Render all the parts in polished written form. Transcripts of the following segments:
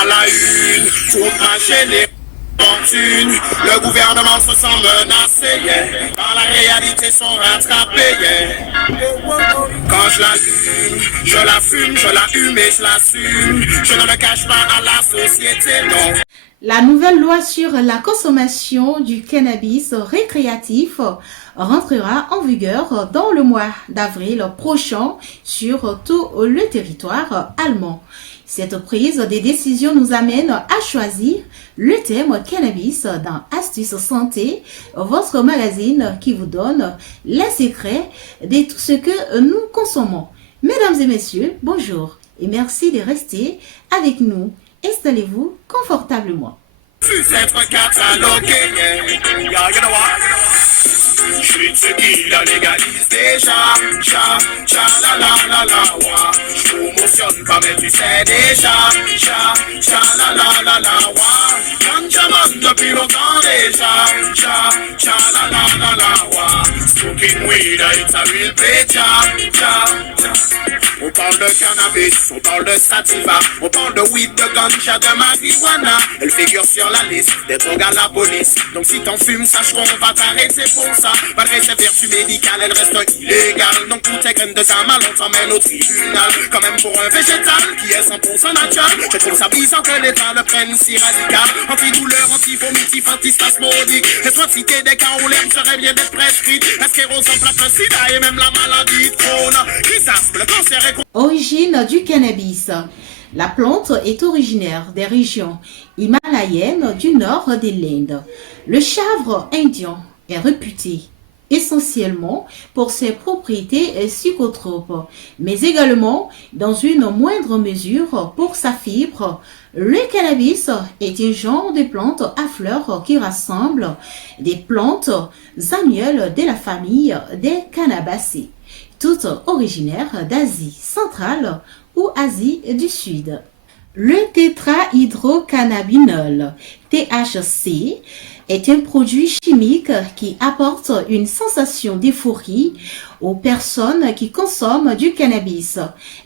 À la une, toute ma génération. Le gouvernement se sent menacé, yeah. Dans la réalité sont rattrapés, yeah. Quand je l'allume, je la fume, je la hume et je l'assume. Je ne le cache pas à la société, non. La nouvelle loi sur la consommation du cannabis récréatif rentrera en vigueur dans le mois d'avril prochain sur tout le territoire allemand. Cette prise de décision nous amène à choisir le thème cannabis dans Astuces Santé, votre magazine qui vous donne les secrets de tout ce que nous consommons. Mesdames et messieurs, bonjour et merci de rester avec nous. Installez-vous confortablement. Être catalogué, yeah. Je suis de ceux qui la légalise déjà. La, wa. Je promotionne pas, mais tu sais déjà. La, wa. Ganjaman depuis longtemps déjà. La, wa. Smoking weed, it's a real play, On parle de cannabis, on parle de sativa, on parle de weed, de ganja, de marijuana. Elle figure sur la liste des drogues à la police. Donc si t'en fumes, sache qu'on va t'arrêter pour ça. Malgré ses vertus médicales, elle reste illégale. Donc toutes tes graines de tamal, on t'emmène au tribunal. Quand même pour un végétal qui est 100% naturel. Je trouve ça bizarre que l'État le prenne si radical. Antidouleur, anti-vomitif, antispasmodique. Et soit citer des cas où l'herbe serait bien d'être prescrite. La sclérose en plaque, le sida et même la maladie de Crohn. Grisasme, le cancer est... Origine du cannabis. La plante est originaire des régions himalayennes du nord de l'Inde. Le chanvre indien est réputé essentiellement pour ses propriétés psychotropes, mais également dans une moindre mesure pour sa fibre. Le cannabis est un genre de plante à fleurs qui rassemble des plantes annuelles de la famille des Cannabacées, toutes originaires d'Asie centrale ou Asie du Sud. Le tétrahydrocannabinol, THC, est un produit chimique qui apporte une sensation d'euphorie aux personnes qui consomment du cannabis.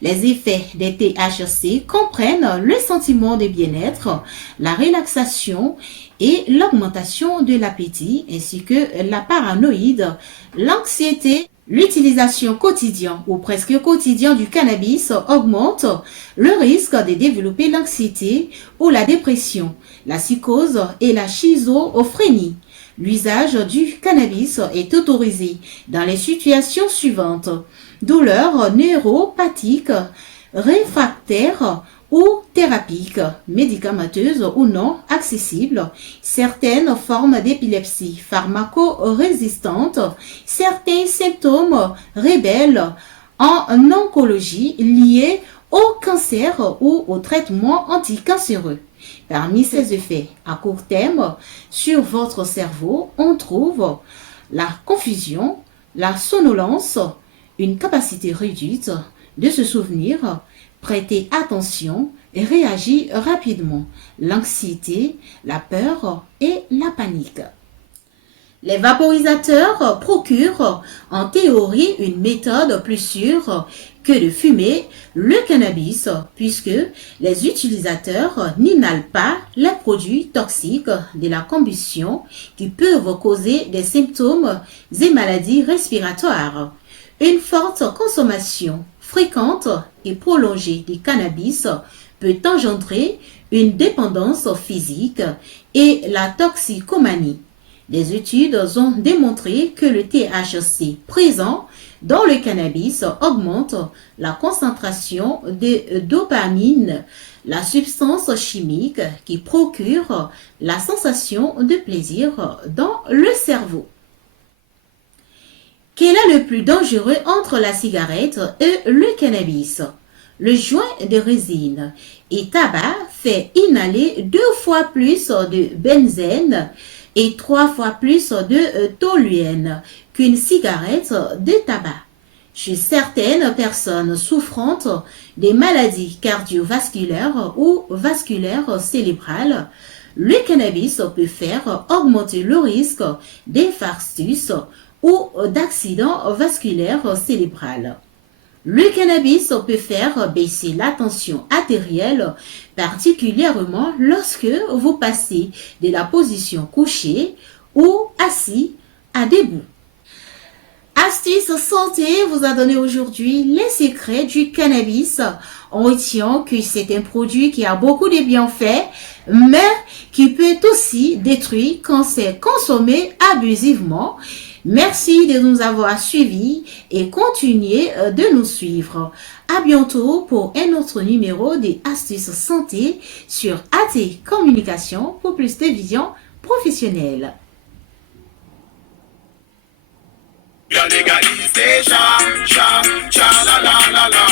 Les effets des THC comprennent le sentiment de bien-être, la relaxation et l'augmentation de l'appétit, ainsi que la paranoïde, l'anxiété. L'utilisation quotidienne ou presque quotidienne du cannabis augmente le risque de développer l'anxiété ou la dépression, la psychose et la schizophrénie. L'usage du cannabis est autorisé dans les situations suivantes: douleurs neuropathiques, réfractaires ou thérapiques, médicamenteuses ou non accessibles, certaines formes d'épilepsie pharmaco-résistantes, certains symptômes rebelles en oncologie liés au cancer ou au traitement anticancéreux. Parmi ces effets à court terme sur votre cerveau, on trouve la confusion, la somnolence, une capacité réduite de se souvenir, prêter attention et réagir rapidement, l'anxiété, la peur et la panique. Les vaporisateurs procurent en théorie une méthode plus sûre que de fumer le cannabis puisque les utilisateurs n'inhalent pas les produits toxiques de la combustion qui peuvent causer des symptômes et maladies respiratoires. Une forte consommation fréquente et prolongée du cannabis peut engendrer une dépendance physique et la toxicomanie. Des études ont démontré que le THC présent dans le cannabis augmente la concentration de dopamine, la substance chimique qui procure la sensation de plaisir dans le cerveau. Quel est le plus dangereux entre la cigarette et le cannabis? Le joint de résine et tabac fait inhaler 2 fois plus de benzène et 3 fois plus de toluène qu'une cigarette de tabac. Chez certaines personnes souffrant des maladies cardiovasculaires ou vasculaires cérébrales, le cannabis peut faire augmenter le risque d'infarctus ou d'accident vasculaire cérébral. Le cannabis peut faire baisser la tension artérielle, particulièrement lorsque vous passez de la position couchée ou assis à debout. Astuce Santé vous a donné aujourd'hui les secrets du cannabis. On retient que c'est un produit qui a beaucoup de bienfaits, mais qui peut aussi détruire quand c'est consommé abusivement. Merci de nous avoir suivis et continuez de nous suivre. À bientôt pour un autre numéro des Astuces Santé sur AT Communication pour plus de vision professionnelle. Légalisé, cha, cha, cha, la, la, la, la.